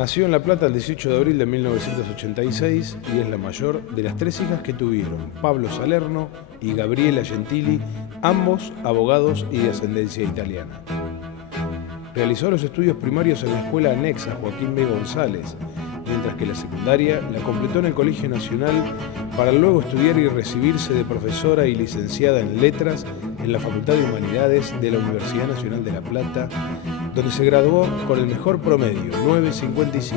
Nació en La Plata el 18 de abril de 1986 y es la mayor de las tres hijas que tuvieron, Pablo Salerno y Gabriela Gentili, ambos abogados y de ascendencia italiana. Realizó los estudios primarios en la escuela anexa Joaquín B. González, mientras que la secundaria la completó en el Colegio Nacional para luego estudiar y recibirse de profesora y licenciada en Letras en la Facultad de Humanidades de la Universidad Nacional de La Plata, donde se graduó con el mejor promedio, 9.55,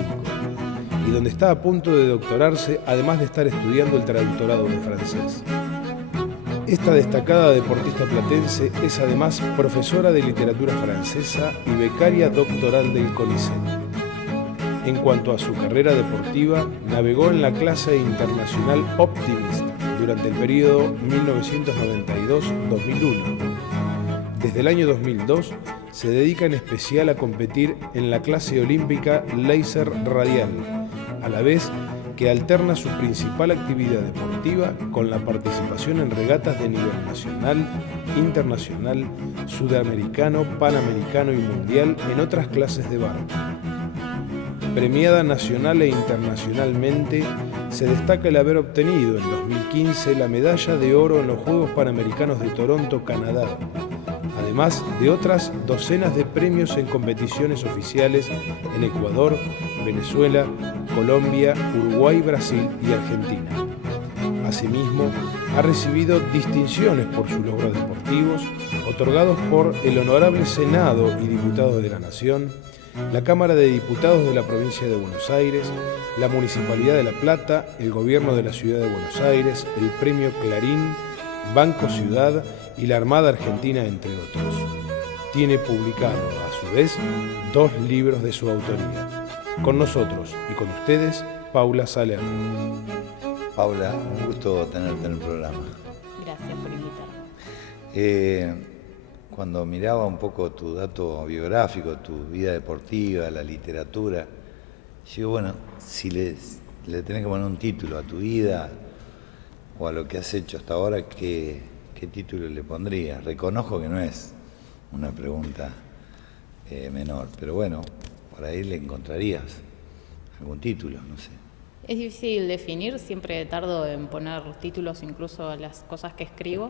y donde está a punto de doctorarse, además de estar estudiando el traductorado de francés. Esta destacada deportista platense es además profesora de literatura francesa y becaria doctoral del CONICET. En cuanto a su carrera deportiva, navegó en la clase internacional Optimist durante el periodo 1992-2001. Desde el año 2002 se dedica en especial a competir en la clase olímpica Laser Radial, a la vez que alterna su principal actividad deportiva con la participación en regatas de nivel nacional, internacional, sudamericano, panamericano y mundial en otras clases de barco. Premiada nacional e internacionalmente, se destaca el haber obtenido en 2015 la medalla de oro en los Juegos Panamericanos de Toronto, Canadá, además de otras docenas de premios en competiciones oficiales en Ecuador, Venezuela, Colombia, Uruguay, Brasil y Argentina. Asimismo, ha recibido distinciones por sus logros deportivos, otorgados por el Honorable Senado y Diputados de la Nación, la Cámara de Diputados de la Provincia de Buenos Aires, la Municipalidad de La Plata, el Gobierno de la Ciudad de Buenos Aires, el Premio Clarín, Banco Ciudad y la Armada Argentina, entre otros. Tiene publicado, a su vez, 2 libros de su autoría. Con nosotros y con ustedes, Paula Salerno. Paula, un gusto tenerte en el programa. Gracias por invitarme. Cuando miraba un poco tu dato biográfico, tu vida deportiva, la literatura, digo, bueno, si le tenés que poner un título a tu vida o a lo que has hecho hasta ahora, ¿qué título le pondrías? Reconozco que no es una pregunta menor, pero bueno, por ahí le encontrarías algún título, no sé. Es difícil definir, siempre tardo en poner títulos incluso a las cosas que escribo.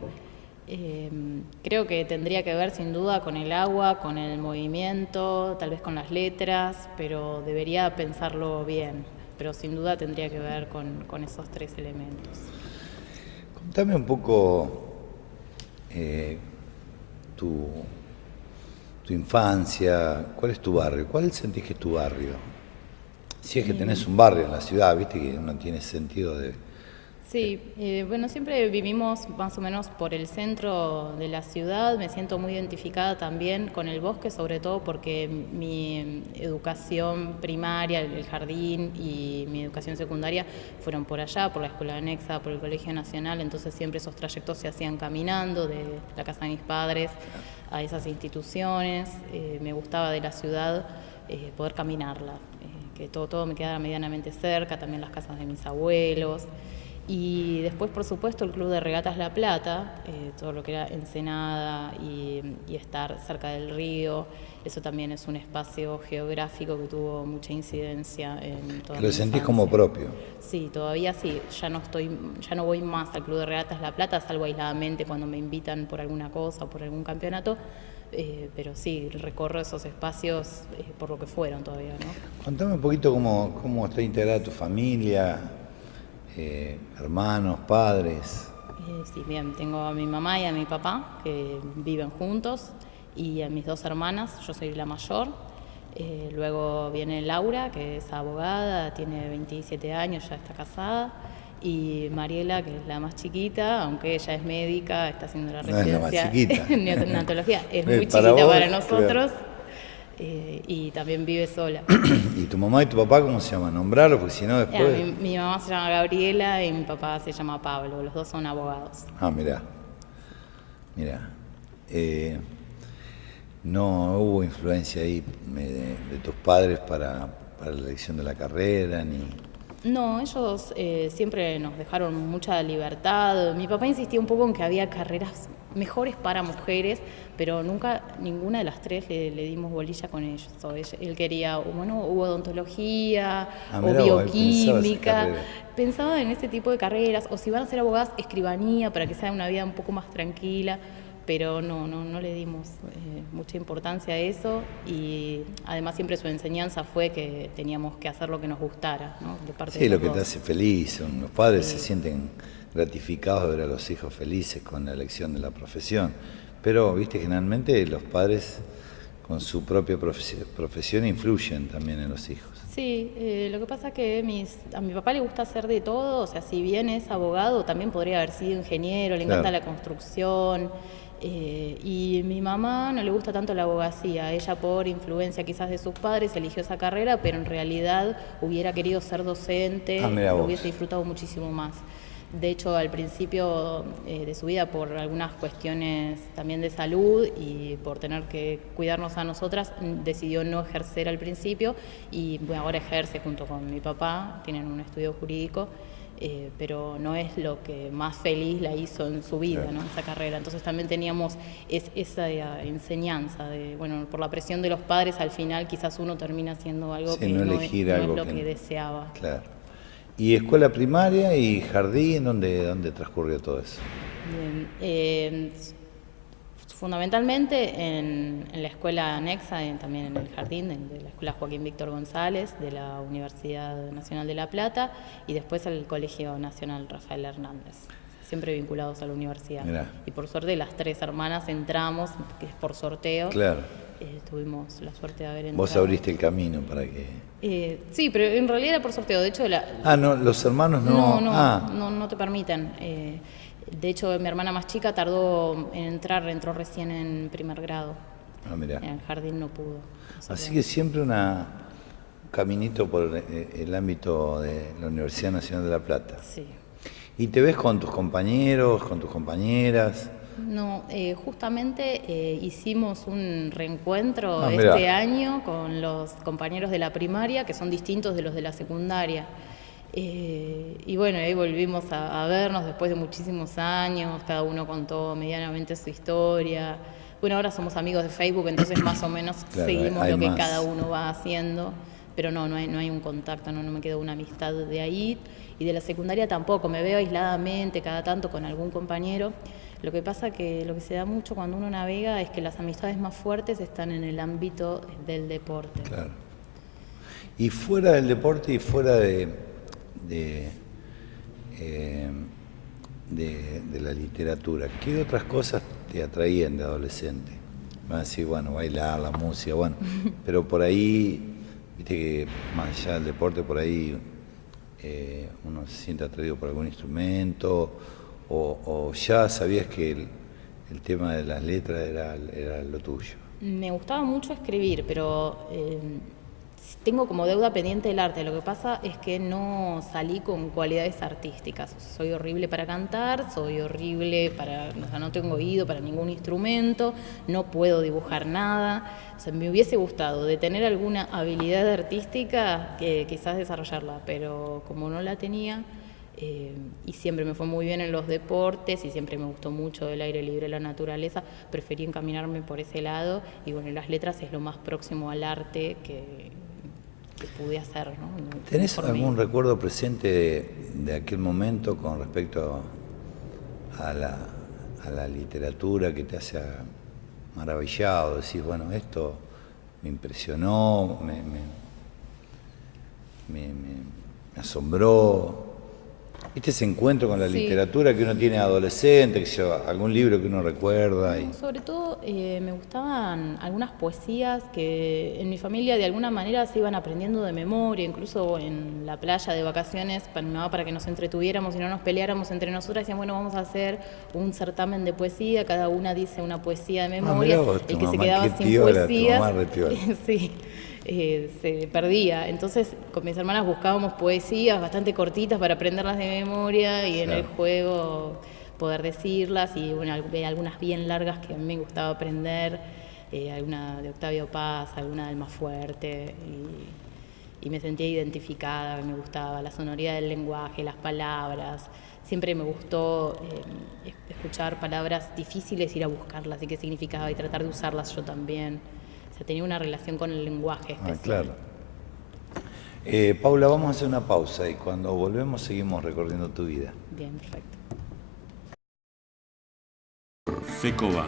Creo que tendría que ver sin duda con el agua, con el movimiento, tal vez con las letras, pero debería pensarlo bien, pero sin duda tendría que ver con esos 3 elementos. Contame un poco tu infancia, ¿cuál es tu barrio? ¿Cuál sentís que es tu barrio? Si es que tenés un barrio en la ciudad, viste que uno tiene sentido de... Sí, bueno, siempre vivimos más o menos por el centro de la ciudad. Me siento muy identificada también con el bosque, sobre todo porque mi educación primaria, el jardín y mi educación secundaria fueron por allá, por la escuela anexa, por el Colegio Nacional, entonces siempre esos trayectos se hacían caminando de la casa de mis padres a esas instituciones. Me gustaba de la ciudad poder caminarla, que todo me quedara medianamente cerca, también las casas de mis abuelos. Y después, por supuesto, el Club de Regatas La Plata, todo lo que era Ensenada y estar cerca del río, eso también es un espacio geográfico que tuvo mucha incidencia en toda mi ¿Lo sentís infancia. como propio? Sí, todavía sí, ya no voy más al Club de Regatas La Plata, salvo aisladamente cuando me invitan por alguna cosa o por algún campeonato, pero sí, recorro esos espacios por lo que fueron todavía, ¿no? Contame un poquito cómo está integrada tu familia, hermanos, padres. Sí, bien, tengo a mi mamá y a mi papá que viven juntos y a mis 2 hermanas, yo soy la mayor. Luego viene Laura, que es abogada, tiene 27 años, ya está casada. Y Mariela, que es la más chiquita, aunque ella es médica, está haciendo la residencia en neonatología, es muy chiquita para nosotros. Y también vive sola. ¿Y tu mamá y tu papá cómo se llaman? Nombrarlos, porque si no después... Mi mamá se llama Gabriela y mi papá se llama Pablo, los 2 son abogados. Ah, mirá. No hubo influencia ahí de tus padres para la elección de la carrera, ni... No, ellos siempre nos dejaron mucha libertad. Mi papá insistía un poco en que había carreras mejores para mujeres, pero nunca ninguna de las tres le dimos bolilla con ellos. Él quería, bueno, o odontología o mirá vos, él pensaba esa bioquímica. carrera. Pensaba en ese tipo de carreras, o si van a ser abogadas, escribanía, para que sea una vida un poco más tranquila, pero no le dimos mucha importancia a eso, y además siempre su enseñanza fue que teníamos que hacer lo que nos gustara, ¿no? De parte Sí, de lo los que dos. te hace feliz. Los padres se sienten gratificados de ver a los hijos felices con la elección de la profesión. Pero, viste, generalmente los padres con su propia profesión influyen también en los hijos. Sí, lo que pasa es que a mi papá le gusta hacer de todo, o sea, si bien es abogado, también podría haber sido ingeniero, le encanta Claro. la construcción, y mi mamá no le gusta tanto la abogacía. Ella, por influencia quizás de sus padres, eligió esa carrera, pero en realidad hubiera querido ser docente, Mirá lo vos. hubiese disfrutado muchísimo más. De hecho, al principio de su vida, por algunas cuestiones también de salud y por tener que cuidarnos a nosotras, decidió no ejercer al principio, y bueno, ahora ejerce junto con mi papá, tienen un estudio jurídico, pero no es lo que más feliz la hizo en su vida, Claro. ¿no? Esa carrera. Entonces también teníamos esa enseñanza de, bueno, por la presión de los padres, al final quizás uno termina haciendo algo Sí, que no no elegir es algo lo que que no. deseaba. Claro. ¿Y escuela primaria y jardín? ¿Dónde transcurrió todo eso? Bien, fundamentalmente en la escuela anexa, también en el jardín de la escuela Joaquín Víctor González de la Universidad Nacional de La Plata, y después al Colegio Nacional Rafael Hernández, siempre vinculados a la universidad. Mirá. Y por suerte las tres hermanas entramos, que es por sorteo. Claro. Tuvimos la suerte de haber entrado. Vos abriste el camino para que... Sí, pero en realidad era por sorteo. De hecho, no, los hermanos no... no te permiten. De hecho, mi hermana más chica tardó en entrar, entró recién en primer grado. Mirá. En el jardín no pudo. Así que siempre un caminito por el ámbito de la Universidad Nacional de La Plata. Sí. ¿Y te ves con tus compañeros, con tus compañeras? No, justamente hicimos un reencuentro mirá. este año con los compañeros de la primaria, que son distintos de los de la secundaria. Y bueno, ahí volvimos a vernos después de muchísimos años, cada uno contó medianamente su historia. Bueno, ahora somos amigos de Facebook, entonces más o menos Claro, seguimos hay lo que más. cada uno va haciendo, pero no hay un contacto, no me quedó una amistad de ahí. Y de la secundaria tampoco, me veo aisladamente cada tanto con algún compañero. Lo que pasa que lo que se da mucho cuando uno navega es que las amistades más fuertes están en el ámbito del deporte. Claro. Y fuera del deporte y fuera de la literatura, ¿qué otras cosas te atraían de adolescente? Van a decir, bueno, bailar, la música, bueno, pero por ahí, viste que más allá del deporte, por ahí uno se siente atraído por algún instrumento, o ya sabías que el tema de las letras era lo tuyo. Me gustaba mucho escribir, pero tengo como deuda pendiente el arte. Lo que pasa es que no salí con cualidades artísticas. O sea, soy horrible para cantar, soy horrible o sea, no tengo oído para ningún instrumento, no puedo dibujar nada. O sea, me hubiese gustado de tener alguna habilidad artística que quizás desarrollarla, pero como no la tenía, y siempre me fue muy bien en los deportes y siempre me gustó mucho el aire libre, la naturaleza, preferí encaminarme por ese lado, y bueno, las letras es lo más próximo al arte que pude hacer, ¿no? ¿Tenés algún recuerdo presente de aquel momento con respecto a la literatura que te haya maravillado? Decís, bueno, esto me impresionó, me asombró. ¿Viste ese encuentro con la Sí. literatura que uno tiene adolescente, que sea, algún libro que uno recuerda? Sobre todo me gustaban algunas poesías que en mi familia de alguna manera se iban aprendiendo de memoria, incluso en la playa de vacaciones, para mi mamá, para que nos entretuviéramos y no nos peleáramos entre nosotras, decían, bueno, vamos a hacer un certamen de poesía, cada una dice una poesía de memoria, mirá vos, tu el que se mamá, quedaba qué sin piola, tu poesías, mamá re piola. sí, se perdía. Entonces con mis hermanas buscábamos poesías bastante cortitas para aprenderlas de memoria y en el juego poder decirlas, y bueno, algunas bien largas que a mí me gustaba aprender, alguna de Octavio Paz, alguna del Almafuerte, y me sentía identificada, me gustaba la sonoridad del lenguaje, las palabras, siempre me gustó escuchar palabras difíciles, ir a buscarlas y qué significaba y tratar de usarlas yo también. O sea, tenía una relación con el lenguaje especial. Claro. Paula, vamos a hacer una pausa y cuando volvemos seguimos recorriendo tu vida. Bien, perfecto. FECOBA,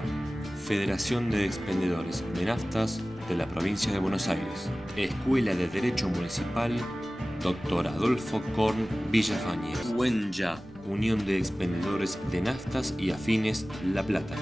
Federación de Expendedores de Naftas de la Provincia de Buenos Aires. Escuela de Derecho Municipal, Dr. Adolfo Korn Villafañez. UENYA, Unión de Expendedores de Naftas y Afines La Plata.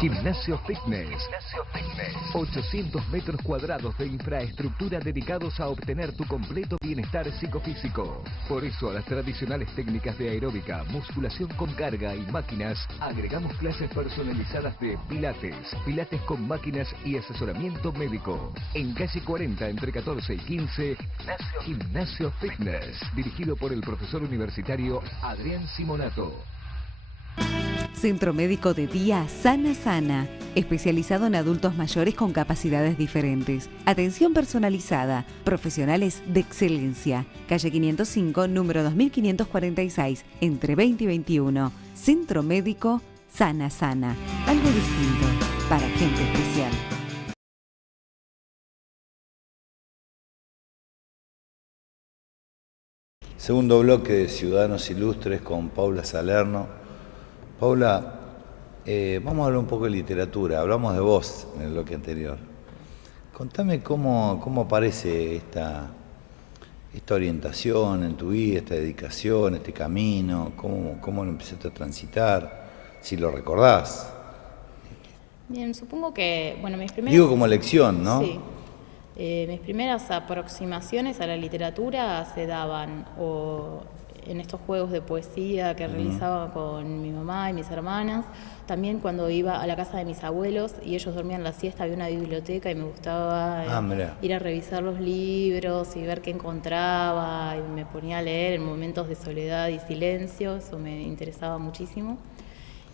Gimnasio Fitness. 800 metros cuadrados de infraestructura dedicados a obtener tu completo bienestar psicofísico. Por eso a las tradicionales técnicas de aeróbica, musculación con carga y máquinas, agregamos clases personalizadas de pilates, pilates con máquinas y asesoramiento médico. En calle 40 entre 14 y 15, Gimnasio Fitness, dirigido por el profesor universitario Adrián Simonato. Centro Médico de Día Sana Sana, especializado en adultos mayores con capacidades diferentes. Atención personalizada, profesionales de excelencia. Calle 505, número 2546, entre 20 y 21. Centro Médico Sana Sana, algo distinto para gente especial. Segundo bloque de Ciudadanos Ilustres con Paula Salerno. Paula, vamos a hablar un poco de literatura. Hablamos de vos en el bloque anterior. Contame cómo aparece esta orientación en tu vida, esta dedicación, este camino, cómo lo empezaste a transitar, si lo recordás. Bien, supongo que, bueno, mis primeras... Digo como lección, ¿no? Sí. Mis primeras aproximaciones a la literatura se daban o en estos juegos de poesía que realizaba con mi mamá y mis hermanas, también cuando iba a la casa de mis abuelos y ellos dormían la siesta, había una biblioteca y me gustaba ir a revisar los libros y ver qué encontraba, y me ponía a leer en momentos de soledad y silencio, eso me interesaba muchísimo.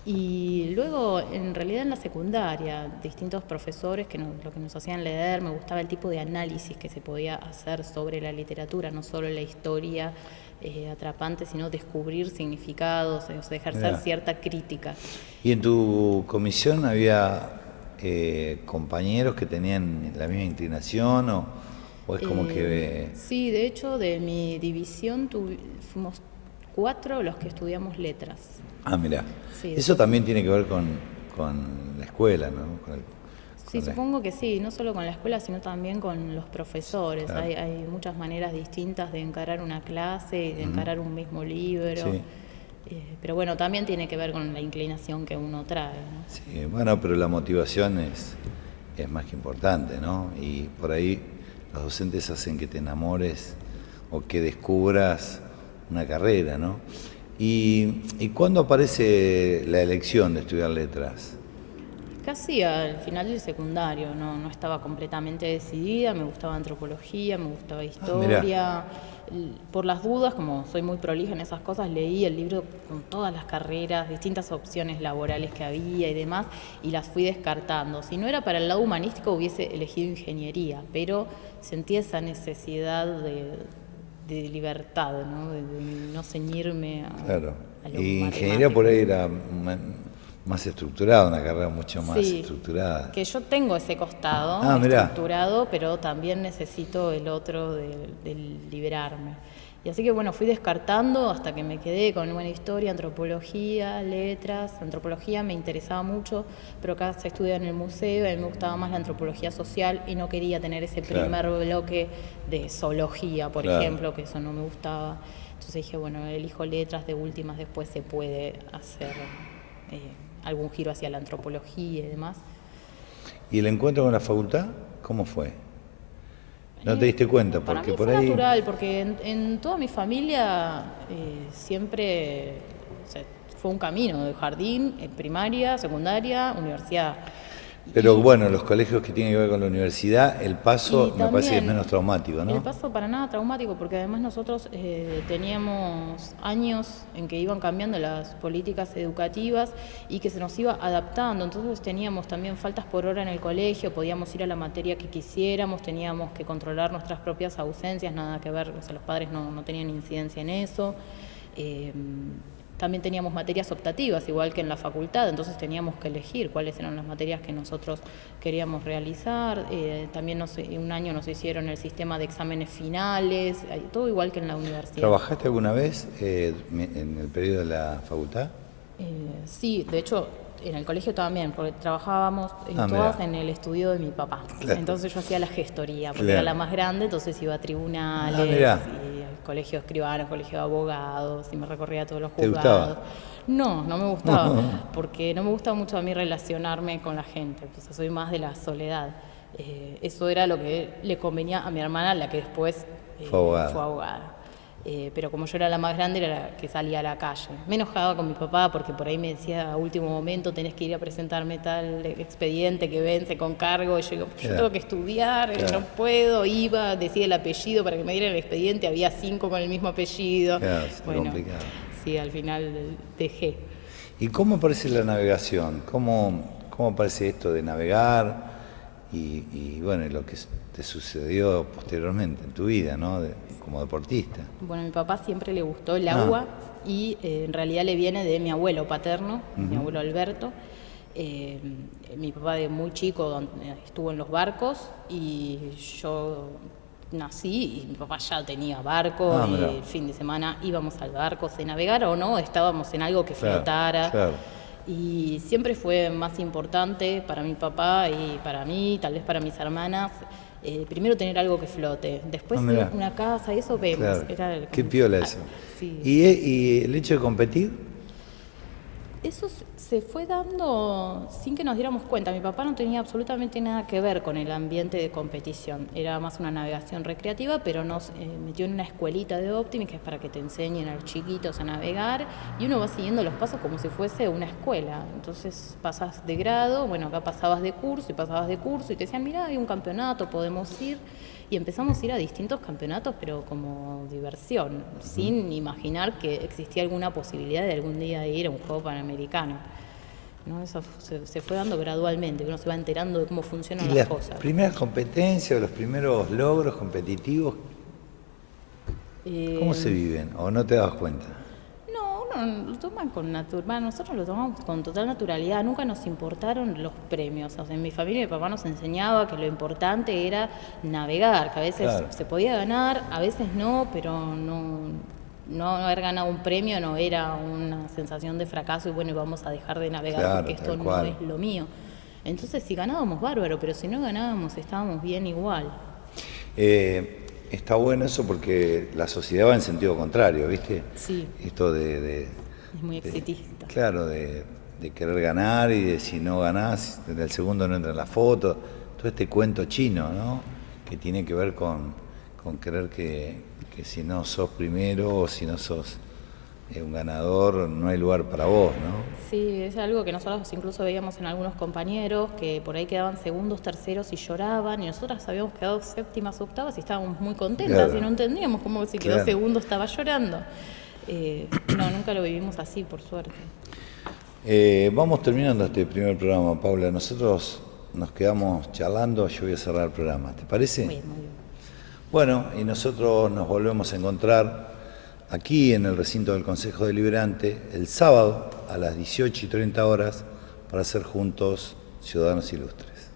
Y luego, en realidad en la secundaria, distintos profesores lo que nos hacían leer, me gustaba el tipo de análisis que se podía hacer sobre la literatura, no solo la historia atrapante, sino descubrir significados, o sea, ejercer cierta crítica. ¿Y en tu comisión había compañeros que tenían la misma inclinación o es como que...? Sí, de hecho, de mi división fuimos 4 los que estudiamos letras. Ah, mirá. Sí, eso también tiene que ver con la escuela, ¿no? Sí, supongo que sí, no solo con la escuela, sino también con los profesores. Claro. Hay muchas maneras distintas de encarar una clase y de encarar un mismo libro. Sí. Pero bueno, también tiene que ver con la inclinación que uno trae, ¿no? Sí, bueno, pero la motivación es más que importante, ¿no? Y por ahí los docentes hacen que te enamores o que descubras una carrera, ¿no? ¿Y cuándo aparece la elección de estudiar letras? Casi al final del secundario, no estaba completamente decidida, me gustaba antropología, me gustaba historia. Por las dudas, como soy muy prolija en esas cosas, leí el libro con todas las carreras, distintas opciones laborales que había y demás, y las fui descartando. Si no era para el lado humanístico hubiese elegido ingeniería, pero sentí esa necesidad de libertad, ¿no? De no ceñirme a lo y ingeniería por ahí era más estructurada, una carrera mucho más estructurada. Que yo tengo ese costado estructurado, pero también necesito el otro de liberarme. Y así que bueno, fui descartando hasta que me quedé con buena historia, antropología, letras. Antropología me interesaba mucho, pero acá se estudia en el museo y a mí me gustaba más la antropología social y no quería tener ese primer bloque de zoología, por ejemplo, que eso no me gustaba. Entonces dije, bueno, elijo letras, de últimas después se puede hacer algún giro hacia la antropología y demás. ¿Y el encuentro con la facultad, cómo fue? ¿No te diste cuenta? Para porque mí por fue ahí... natural, porque en toda mi familia siempre fue un camino de jardín, primaria, secundaria, universidad. Pero bueno, los colegios que tienen que ver con la universidad, el paso me parece que es menos traumático, ¿no? El paso para nada traumático, porque además nosotros teníamos años en que iban cambiando las políticas educativas y que se nos iba adaptando, entonces teníamos también faltas por hora en el colegio, podíamos ir a la materia que quisiéramos, teníamos que controlar nuestras propias ausencias, nada que ver, o sea, los padres no tenían incidencia en eso. También teníamos materias optativas, igual que en la facultad, entonces teníamos que elegir cuáles eran las materias que nosotros queríamos realizar. También un año nos hicieron el sistema de exámenes finales, todo igual que en la universidad. ¿Trabajaste alguna vez en el periodo de la facultad? Sí, de hecho, en el colegio también, porque trabajábamos todas en el estudio de mi papá. Claro. Entonces yo hacía la gestoría, porque Claro. era la más grande, entonces iba a tribunales, y al colegio de escribanos, colegio de abogados, y me recorría todos los ¿Te juzgados. gustaba? No me gustaba, porque no me gusta mucho a mí relacionarme con la gente, entonces soy más de la soledad. Eso era lo que le convenía a mi hermana, la que después Fue abogada. fue abogada. Pero como yo era la más grande, era la que salía a la calle. Me enojaba con mi papá porque por ahí me decía a último momento tenés que ir a presentarme tal expediente que vence con cargo. Y yo digo, yo tengo que estudiar, no puedo. Iba, decía el apellido para que me dieran el expediente, había 5 con el mismo apellido. Claro, es complicado. Sí, al final dejé. ¿Y cómo aparece la navegación? ¿Cómo aparece esto de navegar y bueno, lo que te sucedió posteriormente en tu vida, ¿no? Como deportista. Bueno, a mi papá siempre le gustó el agua y en realidad le viene de mi abuelo paterno, mi abuelo Alberto. Mi papá de muy chico estuvo en los barcos y yo nací y mi papá ya tenía barco y el fin de semana íbamos al barco, se navegara o no, estábamos en algo que flotara. Claro. Y siempre fue más importante para mi papá y para mí, tal vez para mis hermanas, primero tener algo que flote, después una casa, eso vemos. Claro. Qué piola eso. Sí. ¿Y el hecho de competir? Eso se fue dando sin que nos diéramos cuenta. Mi papá no tenía absolutamente nada que ver con el ambiente de competición. Era más una navegación recreativa, pero nos metió en una escuelita de Optimi, que es para que te enseñen a los chiquitos a navegar, y uno va siguiendo los pasos como si fuese una escuela. Entonces pasas de grado, bueno, acá pasabas de curso y pasabas de curso, y te decían, mirá, hay un campeonato, podemos ir. Y empezamos a ir a distintos campeonatos, pero como diversión, sin imaginar que existía alguna posibilidad de algún día de ir a un juego panamericano. ¿No? Eso se fue dando gradualmente, uno se va enterando de cómo funcionan las cosas. ¿Las primeras competencias, los primeros logros competitivos, cómo se viven? ¿O no te das cuenta? Lo toman con nosotros lo tomamos con total naturalidad, nunca nos importaron los premios. O sea, en mi familia mi papá nos enseñaba que lo importante era navegar, que a veces se podía ganar, a veces no, pero no haber ganado un premio no era una sensación de fracaso y bueno, vamos a dejar de navegar porque esto no es lo mío. Entonces si ganábamos bárbaro, pero si no ganábamos estábamos bien igual. Está bueno eso porque la sociedad va en sentido contrario, ¿viste? Sí. Esto es muy exitista. Claro, de querer ganar y de si no ganás, el segundo no entra en la foto. Todo este cuento chino, ¿no? Que tiene que ver con querer que si no sos primero o si no sos un ganador, no hay lugar para vos, ¿no? Sí, es algo que nosotros incluso veíamos en algunos compañeros que por ahí quedaban segundos, terceros y lloraban, y nosotras habíamos quedado séptimas, octavas y estábamos muy contentas y no entendíamos cómo si quedó segundo estaba llorando. No, nunca lo vivimos así, por suerte. Vamos terminando este primer programa, Paula. Nosotros nos quedamos charlando, yo voy a cerrar el programa. ¿Te parece? Muy bien. Bueno, y nosotros nos volvemos a encontrar aquí en el recinto del Consejo Deliberante el sábado a las 18:30 horas para ser juntos ciudadanos ilustres.